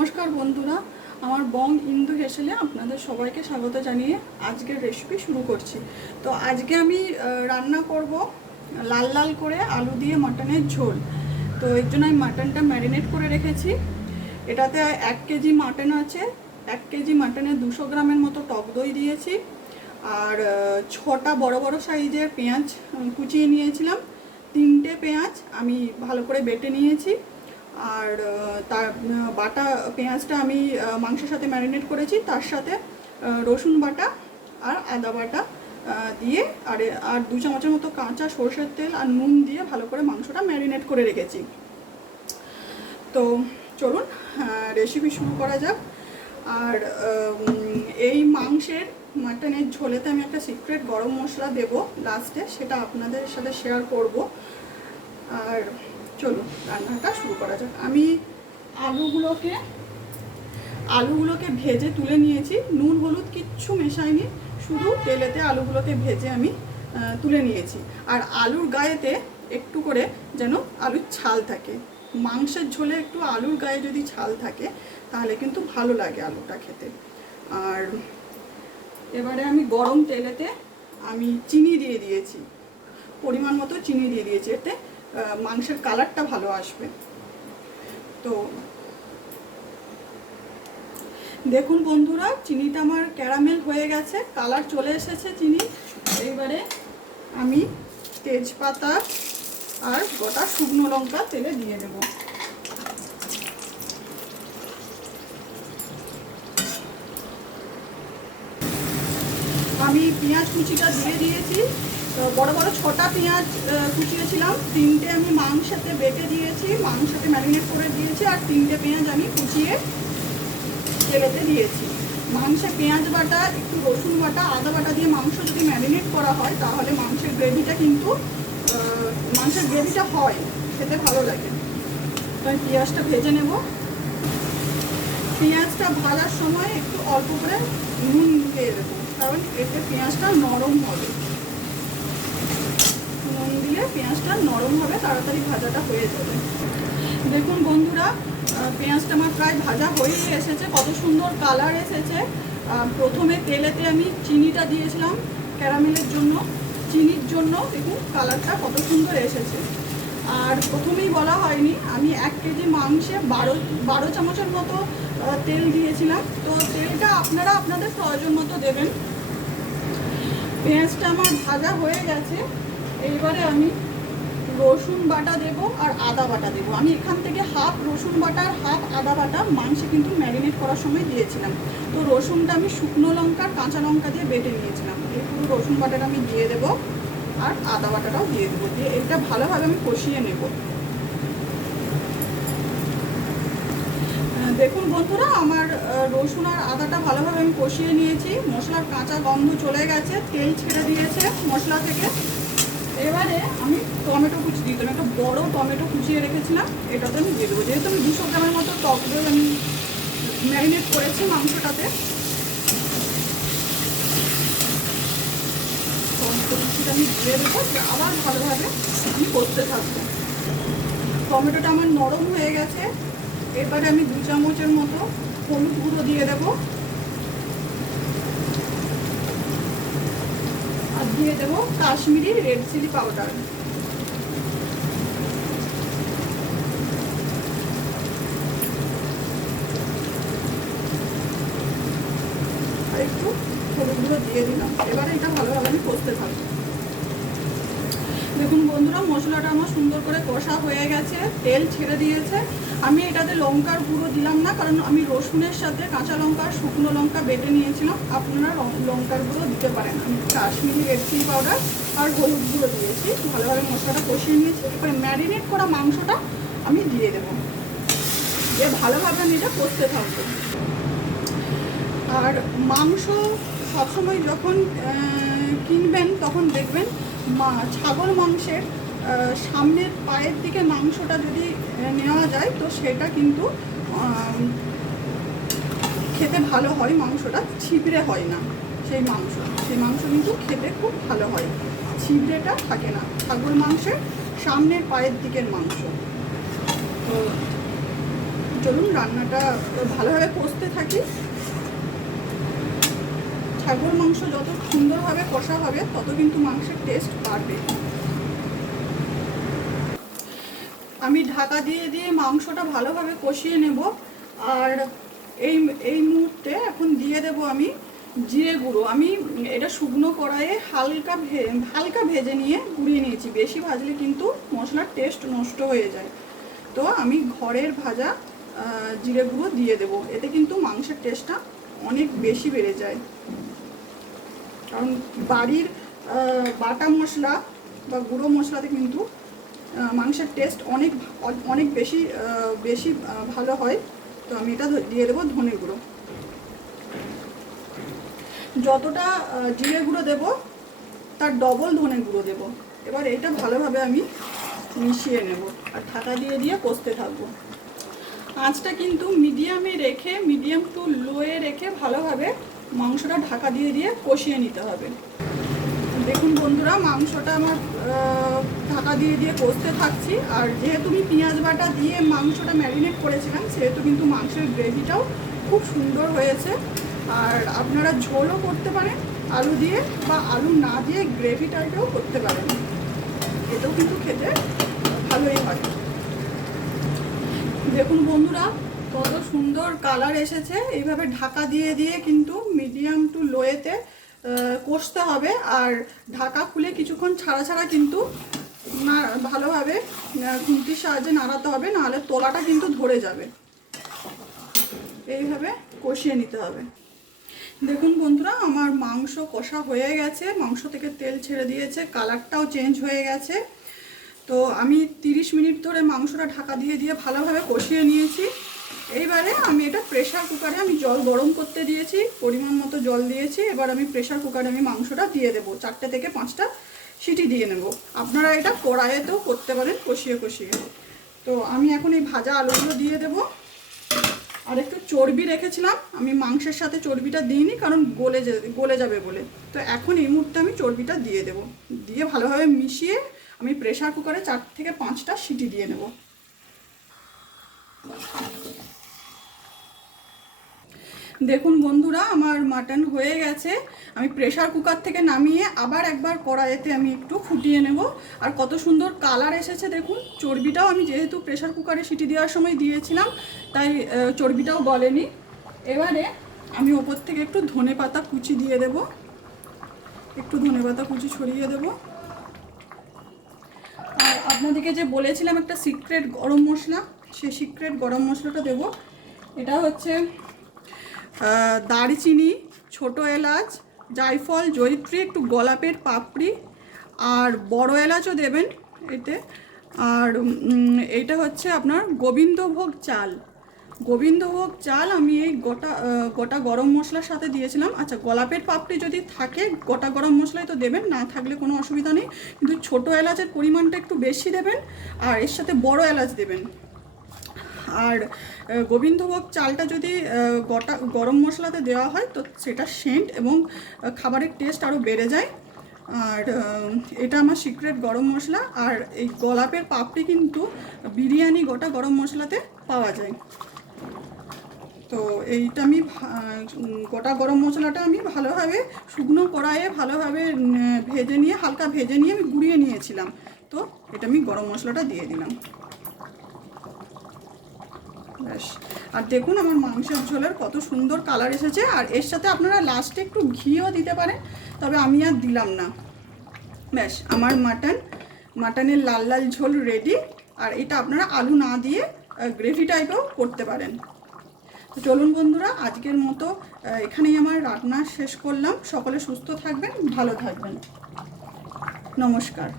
নমস্কার বন্ধুরা, আমার বং ইন্দু হেসেলে আপনাদের সবাইকে স্বাগত জানিয়ে আজকের রেসিপি শুরু করছি। তো আজকে আমি রান্না করব লাল লাল করে আলু দিয়ে মাটনের ঝোল। তো এর জন্য আমি মাটনটা ম্যারিনেট করে রেখেছি। এটাতে 1 কেজি মাটন আছে। 1 কেজি মাটনে 200 গ্রামের মতো টক দই দিয়েছি, আর 6টা বড় বড় সাইজের পেঁয়াজ কুচিয়ে নিয়েছিলাম। 3টে পেঁয়াজ আমি ভালো করে বেটে নিয়েছি, আর তার বাটা পেঁয়াজটা আমি মাংসের সাথে ম্যারিনেট করেছি। তার সাথে রসুন বাটা আর আদা বাটা দিয়ে আর 2 চামচের মতো কাঁচা সরষের তেল আর নুন দিয়ে ভালো করে মাংসটা ম্যারিনেট করে রেখেছি। তো চলুন রেসিপি শুরু করা যাক। আর এই মাংসের মাটনের ঝোলেতে আমি একটা সিক্রেট গরম মশলা দেব লাস্টে, সেটা আপনাদের সাথে শেয়ার করব। আর চলুন রান্নাটা শুরু করা যাক। আমি আলুগুলোকে ভেজে তুলে নিয়েছি। নুন হলুদ কিচ্ছু মেশাইনি, শুধু তেলেতে আলুগুলোকে ভেজে আমি তুলে নিয়েছি। আর আলুর গায়েতে একটু করে যেন আলুর ছাল থাকে। মাংসের ঝোলে একটু আলুর গায়ে যদি ছাল থাকে তাহলে কিন্তু ভালো লাগে আলুটা খেতে। আর এবারে আমি গরম তেলেতে আমি চিনি দিয়ে দিয়েছি, পরিমাণ মতো চিনি দিয়ে দিয়েছি, এতে মাংসের কালারটা ভালো আসবে। তো দেখুন বন্ধুরা, চিনিটা আমার ক্যারামেল হয়ে গেছে, কালার চলে এসেছে চিনি। এইবারে আমি তেজপাতা আর গোটা শুকনো লঙ্কা তেলে দিয়ে দেব। আমি পেঁয়াজ কুচিটা দিয়ে দিয়েছি। বড় বড় 6টা পেঁয়াজ কুচিয়েছিলাম, 3টে আমি মাংসতে বেটে দিয়েছি, মাংসতে ম্যারিনেট করে দিয়েছি, আর 3টে পেঁয়াজ আমি কুচিয়ে তেলেতে দিয়েছি। মাংসে পেঁয়াজ বাটা, একটু রসুন বাটা, আদা বাটা দিয়ে মাংস যদি ম্যারিনেট করা হয় তাহলে মাংসের গ্রেভিটা হয়, খেতে ভালো লাগে। তাই পেঁয়াজটা ভেজে নেব। পেঁয়াজটা ভাজার সময় একটু অল্প করে নুন দিয়ে দেবো, কারণ এতে পেঁয়াজটা নরম হবে। নুন দিলে পেঁয়াজটা নরম হবে, তাড়াতাড়ি ভাজাটা হয়ে যাবে। দেখুন বন্ধুরা, পেঁয়াজটা আমার প্রায় ভাজা হয়েই এসেছে, কত সুন্দর কালার এসেছে। প্রথমে তেলেতে আমি চিনিটা দিয়েছিলাম ক্যারামেলের জন্য, চিনির জন্য দেখুন কালারটা কত সুন্দর এসেছে। আর প্রথমেই বলা হয়নি, আমি 1 কেজি মাংসে 12 চামচের মতো তেল দিয়েছিলাম। তো তেলটা আপনারা আপনাদের প্রয়োজন মতো দেবেন। পেঁয়াজটা আমার ভাজা হয়ে গেছে। এইবারে আমি রসুন বাটা দেব আর আদা বাটা দেব। আমি এখান থেকে হাফ রসুন বাটা আর হাফ আদা বাটা মাংসে কিন্তু ম্যারিনেট করার সময় দিয়েছিলাম। তো রসুনটা আমি শুকনো লঙ্কা আর কাঁচা লঙ্কা দিয়ে বেটে নিয়েছিলাম। এই পুরো রসুন বাটাটা আমি দিয়ে দেব, আর আদা বাটাটাও দিয়ে দেবো, দিয়ে এটা ভালোভাবে আমি কষিয়ে নেব। দেখুন বন্ধুরা, আমার রসুন আর আদাটা ভালোভাবে আমি কষিয়ে নিয়েছি। মশলার কাঁচা গন্ধ চলে গেছে, তেল ছেড়ে দিয়েছে মশলা থেকে। এবারে আমি টমেটো কুচি দিয়ে দেবো, একটা বড় টমেটো কুচিয়ে রেখেছিলাম, এটাতে আমি দিয়ে দেবো। যেহেতু আমি 200 গ্রামের মতো টক দই আমি ম্যারিনেট করেছি মাংসটাতে, টমেটো কুচিটা আমি দিয়ে দেবো, আবার ভালোভাবে আমি করতে থাকবো। টমেটোটা আমার নরম হয়ে গেছে। এবারে আমি 2 চামচের মতো হলুদ গুঁড়ো দিয়ে দেবো, আর দিয়ে দেবো কাশ্মীরি রেড চিলি পাউডার। আর একটু হলুদ গুঁড়ো দিয়ে দিলাম। এবারে এটা ভালোভাবে আমি কষতে থাকবো। দেখুন বন্ধুরা, মশলাটা আমার সুন্দর করে কষা হয়ে গেছে, তেল ছেড়ে দিয়েছে। আমি এটাতে লঙ্কার গুঁড়ো দিলাম না, কারণ আমি রসুনের সাথে কাঁচা লঙ্কা আর শুকনো লঙ্কা বেটে নিয়েছিলাম। আপনারা লঙ্কার গুঁড়ো দিতে পারেন। আমি কাশ্মীরি রেড চিলি পাউডার আর হলুদ গুঁড়ো দিয়েছি, ভালোভাবে মশলাটা কষিয়ে নিয়েছি। এবার ম্যারিনেট করা মাংসটা আমি দিয়ে দেবো, দিয়ে ভালোভাবে আমি এটা কষতে থাকবো। আর মাংস সবসময় যখন কিনবেন তখন দেখবেন ছাগল মাংসের সামনের পায়ের দিকে মাংসটা যদি নেওয়া যায় তো সেটা কিন্তু খেতে ভালো হয়, মাংসটা ছিবড়ে হয় না। সেই মাংস কিন্তু খেতে খুব ভালো হয়, ছিবড়েটা থাকে না ছাগল মাংসের সামনের পায়ের দিকের মাংস। তো চলুন রান্নাটা ভালোভাবে কষতে থাকি। ছাগল মাংস যত সুন্দরভাবে কষা হবে তত কিন্তু মাংসের টেস্ট বাড়বে। আমি ঢাকা দিয়ে দিয়ে মাংসটা ভালোভাবে কষিয়ে নেব। আর এই মুহূর্তে এখন দিয়ে দেব আমি জিরে গুঁড়ো। আমি এটা শুকনো কড়াইয়ে হালকা ভেজে নিয়ে গুঁড়িয়ে নিয়েছি। বেশি ভাজলে কিন্তু মশলার টেস্ট নষ্ট হয়ে যায়। তো আমি ঘরের ভাজা জিরে গুঁড়ো দিয়ে দেব। এতে কিন্তু মাংসের টেস্টটা অনেক বেশি বেড়ে যায়। কারণ বাড়ির বাটা মশলা বা গুঁড়ো মশলাতে কিন্তু মাংসের টেস্ট অনেক বেশি ভালো হয়। তো আমি এটা দিয়ে দেবো ধনে গুঁড়ো। যতটা জিরে গুঁড়ো দেব তার ডবল ধনে গুঁড়ো দেব। এবার এটা ভালোভাবে আমি মিশিয়ে নেব আর ঢাকা দিয়ে দিয়ে কষতে থাকবো। আঁচটা কিন্তু মিডিয়াম টু লোয়ে রেখে ভালোভাবে মাংসটা ঢাকা দিয়ে দিয়ে কষিয়ে নিতে হবে। দেখুন বন্ধুরা, মাংসটা আমার ঢাকা দিয়ে দিয়ে কষতে থাকছি। আর যেহেতু আমি পেঁয়াজ বাটা দিয়ে মাংসটা ম্যারিনেট করেছিলাম, সেহেতু কিন্তু মাংসের গ্রেভিটাও খুব সুন্দর হয়েছে। আর আপনারা ঝোলও করতে পারেন আলু দিয়ে, বা আলু না দিয়ে গ্রেভি টাইপেও করতে পারেন। এতেও কিন্তু খেতে ভালোই হয়। দেখুন বন্ধুরা, কত সুন্দর কালার এসেছে। এইভাবে ঢাকা দিয়ে দিয়ে কিন্তু মিডিয়াম টু লোয়েতে কষতে হবে। আর ঢাকা খুলে কিছুক্ষণ ছাড়া কিন্তু না, ভালোভাবে খুন্তির সাহায্যে নাড়াতে হবে, নাহলে তলাটা কিন্তু ধরে যাবে। এইভাবে কষিয়ে নিতে হবে। দেখুন বন্ধুরা, আমার মাংস কষা হয়ে গেছে, মাংস থেকে তেল ছেড়ে দিয়েছে, কালারটাও চেঞ্জ হয়ে গেছে। তো আমি 30 মিনিট ধরে মাংসটা ঢাকা দিয়ে দিয়ে ভালোভাবে কষিয়ে নিয়েছি। এইবারে আমি এটা প্রেশার কুকারে আমি জল গরম করতে দিয়েছি, পরিমাণ মতো জল দিয়েছি। এবার আমি প্রেশার কুকারে আমি মাংসটা দিয়ে দেবো। 4 থেকে 5টা সিটি দিয়ে নেব। আপনারা এটা কড়াইয়েতেও করতে পারেন কষিয়ে কষিয়ে। তো আমি এখন এই ভাজা আলুগুলো দিয়ে দেব। আর একটু চর্বি রেখেছিলাম, আমি মাংসের সাথে চর্বিটা দিইনি, কারণ গলে যাবে বলে। তো এখন এই মুহূর্তে আমি চর্বিটা দিয়ে দেব। দিয়ে ভালোভাবে মিশিয়ে আমি প্রেশার কুকারে 4 থেকে 5টা সিটি দিয়ে নেব। দেখুন বন্ধুরা, আমার মাটন হয়ে গেছে। আমি প্রেশার কুকার থেকে নামিয়ে আবার একবার কড়াইতে আমি একটু ফুটিয়ে নেব। আর কত সুন্দর কালার এসেছে দেখুন। চর্বিটাও আমি যেহেতু প্রেশার কুকারে সিটি দেওয়ার সময় দিয়েছিলাম, তাই চর্বিটাও গলেনি। এবারে আমি ওপর থেকে একটু ধনেপাতা কুচি দিয়ে দেব, একটু ধনেপাতা কুচি ছড়িয়ে দেব। আর আপনাদেরকে যে বলেছিলাম একটা সিক্রেট গরম মশলা, সেই সিক্রেট গরম মশলাটা দেব। এটা হচ্ছে দারচিনি, ছোট এলাচ, জায়ফল, জয়িত্রী, একটু গোলাপের পাপড়ি, আর বড় এলাচও দেবেন এতে। আর এইটা হচ্ছে আপনার গোবিন্দভোগ চাল। গোবিন্দভোগ চাল আমি এই গোটা গরম মশলার সাথে দিয়েছিলাম। আচ্ছা, গোলাপের পাপড়ি যদি থাকে গোটা গরম মশলায় তো দেবেন, না থাকলে কোনো অসুবিধা নেই, কিন্তু ছোট এলাচের পরিমাণটা একটু বেশি দেবেন। আর এর সাথে বড় এলাচ দেবেন। আর গোবিন্দভোগ চালটা যদি গোটা গরম মশলাতে দেওয়া হয় তো সেটা সেন্ট এবং খাবারের টেস্ট আরও বেড়ে যায়। আর এটা আমার সিক্রেট গরম মশলা। আর এই গোলাপের পাপড়ি কিন্তু বিরিয়ানি গোটা গরম মশলাতে পাওয়া যায়। তো এইটা আমি গোটা গরম মশলাটা আমি ভালোভাবে শুকনো কড়াইয়ে ভালোভাবে ভেজে নিয়ে, হালকা ভেজে নিয়ে আমি গুঁড়িয়ে নিয়েছিলাম। তো এটা আমি গরম মশলাটা দিয়ে দিলাম। ব্যাস। আর দেখুন আমার মাংসের ঝোলের কত সুন্দর কালার এসেছে। আর এর সাথে আপনারা লাস্টে একটু ঘিও দিতে পারেন, তবে আমি আর দিলাম না। ব্যাস, আমার মাটনের লাল লাল ঝোল রেডি। আর এটা আপনারা আলু না দিয়ে গ্রেভি টাইপেও করতে পারেন। তো চলুন বন্ধুরা, আজকের মতো এখানেই আমার রান্না শেষ করলাম। সকলে সুস্থ থাকবেন, ভালো থাকবেন। নমস্কার।